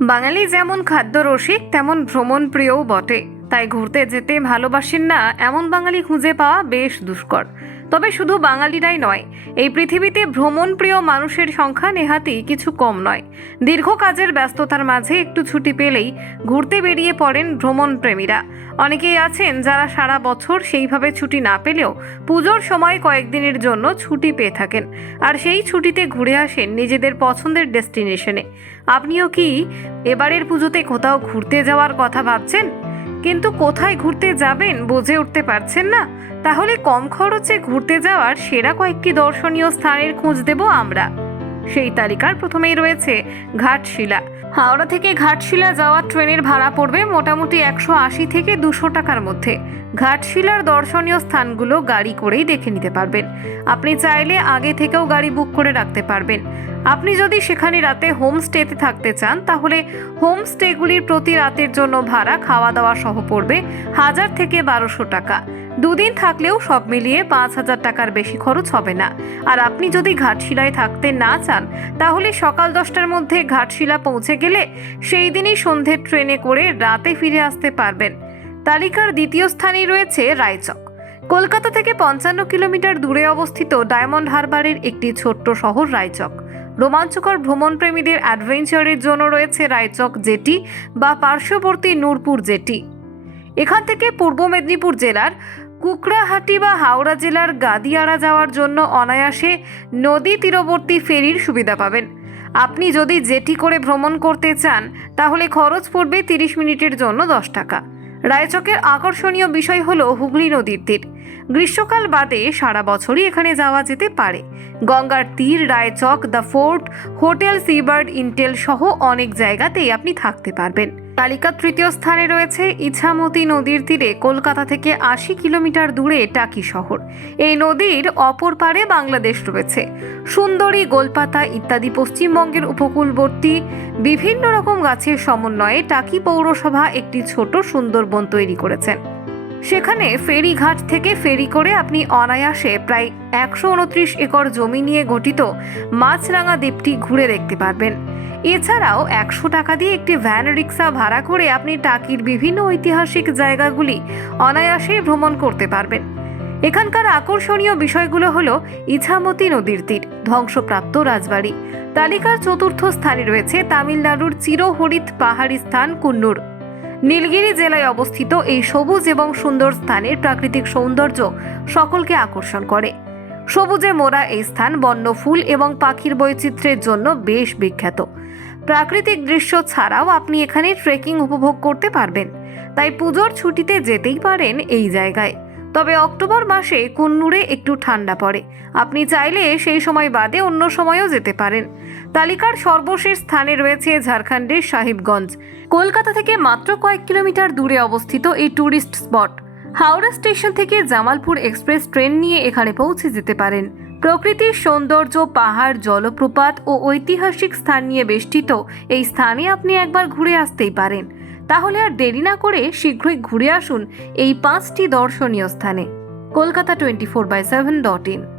বাঙালি যেমন খাদ্য রসিক তেমন ভ্রমণ প্রিয়ও বটে। তাই ঘুরতে যেতে ভালোবাসেন না, এমন বাঙালি খুঁজে পাওয়া বেশ দুষ্কর। তবে শুধু বাঙালিরাই নয়, এই পৃথিবীতে ভ্রমণ প্রিয় মানুষের সংখ্যা নেহাতি কিছু কম নয়। দীর্ঘ কাজের ব্যস্ততার মাঝে একটু ছুটি পেলেই ঘুরতে বেরিয়ে পড়েন ভ্রমণ প্রেমীরা অনেকেই আছেন যারা সারা বছর সেইভাবে ছুটি না পেলেও পুজোর সময় কয়েকদিনের জন্য ছুটি পেয়ে থাকেন, আর সেই ছুটিতে ঘুরে আসেন নিজেদের পছন্দের ডেস্টিনেশনে। আপনিও কি এবারের পুজোতে কোথাও ঘুরতে যাওয়ার কথা ভাবছেন? কিন্তু কোথায় ঘুরতে যাবেন বুঝে উঠতে পারছেন না। তাহলে কম খরচে ঘুরতে যাওয়ার সেরা কয়েকটি দর্শনীয় স্থানের খোঁজ দেব আমরা। সেই তালিকার প্রথমেই রয়েছে ঘাটশিলা। হাওড়া থেকে ঘাটশিলা যাওয়ার ট্রেনের ভাড়া পড়বে মোটামুটি একশো আশি থেকে দুশো টাকার মধ্যে। ঘাটশিলার দর্শনীয় স্থানগুলো গাড়ি করেই দেখে নিতে পারবেন। আপনি চাইলে আগে থেকেও গাড়ি বুক করে রাখতে পারবেন। আপনি যদি সেখানে রাতে হোমস্টেতে থাকতে চান, তাহলে হোমস্টেগুলির প্রতি রাতের জন্য ভাড়া খাওয়া দাওয়া সহ পড়বে হাজার থেকে বারোশো টাকা। দুদিন থাকলেও সব মিলিয়ে পাঁচ হাজার টাকার বেশি খরচ হবে না। আর আপনি যদি ঘাটশিলায় থাকতে না চান, তাহলে সকাল দশটার মধ্যে ঘাটশিলা পৌঁছে গেলে সেই দিনই সন্ধ্যের ট্রেনে করে রাতে ফিরে আসতে পারবেন। তালিকার দ্বিতীয় স্থানেই রয়েছে রায়চক। কলকাতা থেকে পঞ্চান্ন কিলোমিটার দূরে অবস্থিত ডায়মন্ড হারবারের একটি ছোট্ট শহর রায়চক। রোমাঞ্চকর ভ্রমণপ্রেমীদের অ্যাডভেঞ্চারের জন্য রয়েছে রায়চক জেটি বা পার্শ্ববর্তী নূরপুর জেটি। এখান থেকে পূর্ব মেদিনীপুর জেলার কুকড়াহাটি বা হাওড়া জেলার গাদিয়াড়া যাওয়ার জন্য অনায়াসে নদী তীরবর্তী ফেরির সুবিধা পাবেন। আপনি যদি জেটি করে ভ্রমণ করতে চান, তাহলে খরচ পড়বে তিরিশ মিনিটের জন্য দশ টাকা। রায়চকের আকর্ষণীয় বিষয় হল হুগলি নদীর তীর। গ্রীষ্মকাল বাদে সারা বছরই এখানে যাওয়া যেতে পারে। গঙ্গার তীর, Raichak, the fort, hotel seabird, Intel সহ অনেক জায়গাতেই আপনি থাকতে পারবেন। তালিকার তৃতীয় স্থানে রয়েছে ইছামতি নদীর তীরে কলকাতা থেকে আশি কিলোমিটার দূরে টাকি শহর। এই নদীর অপর পারে বাংলাদেশ রয়েছে। সুন্দরী, গোলপাতা ইত্যাদি পশ্চিমবঙ্গের উপকূলবর্তী বিভিন্ন রকম গাছের সমন্বয়ে টাকি পৌরসভা একটি ছোট সুন্দরবন তৈরি করেছেন সেখানে ফেরিঘাট থেকে ফেরি করে আপনি অনায়াসে প্রায় একশো উনত্রিশ একর জমি নিয়ে গঠিত মাছরাঙা দ্বীপটি ঘুরে দেখতে পারবেন। এছাড়াও একশো টাকা দিয়ে একটি ভ্যান রিক্সা ভাড়া করে আপনি টাকির বিভিন্ন ঐতিহাসিক জায়গাগুলি অনায়াসে ভ্রমণ করতে পারবেন। এখানকার আকর্ষণীয় বিষয়গুলো হলো ইছামতি নদীর তীর, ধ্বংসপ্রাপ্ত রাজবাড়ি। তালিকার চতুর্থ স্থানে রয়েছে তামিলনাড়ুর চিরহরিত পাহাড়ি স্থান কুন্নুর। নীলগিরি জেলায় অবস্থিত এই সবুজ এবং সুন্দর স্থানের প্রাকৃতিক সৌন্দর্য সকলকে আকর্ষণ করে। সবুজে মোড়া এই স্থান বন্য ফুল এবং পাখির বৈচিত্র্যের জন্য বেশ বিখ্যাত। প্রাকৃতিক দৃশ্য ছাড়াও আপনি এখানে ট্রেকিং উপভোগ করতে পারবেন। তাই পুজোর ছুটিতে যেতেই পারেন এই জায়গায়। তবে অক্টোবর মাসে কুন্নুরে একটু ঠান্ডা পড়ে। আপনি চাইলে সেই সময় বাদে অন্য সময়ও যেতে পারেন। তালিকার সর্বশেষ স্থানে রয়েছে ঝাড়খণ্ডের সাহিবগঞ্জ। কলকাতা থেকে মাত্র কয়েক কিলোমিটার দূরে অবস্থিত এই ট্যুরিস্ট স্পট। হাওড়া স্টেশন থেকে জামালপুর এক্সপ্রেস ট্রেন নিয়ে এখানে পৌঁছে যেতে পারেন। প্রকৃতির সৌন্দর্য, পাহাড়, জলপ্রপাত ও ঐতিহাসিক স্থান নিয়ে বেষ্টিত এই স্থানে আপনি একবার ঘুরে আসতেই পারেন। তাহলে আর দেরি না করে শীঘ্রই ঘুরে আসুন এই পাঁচটি দর্শনীয় স্থানে। Kolkata twenty four by seven dot in.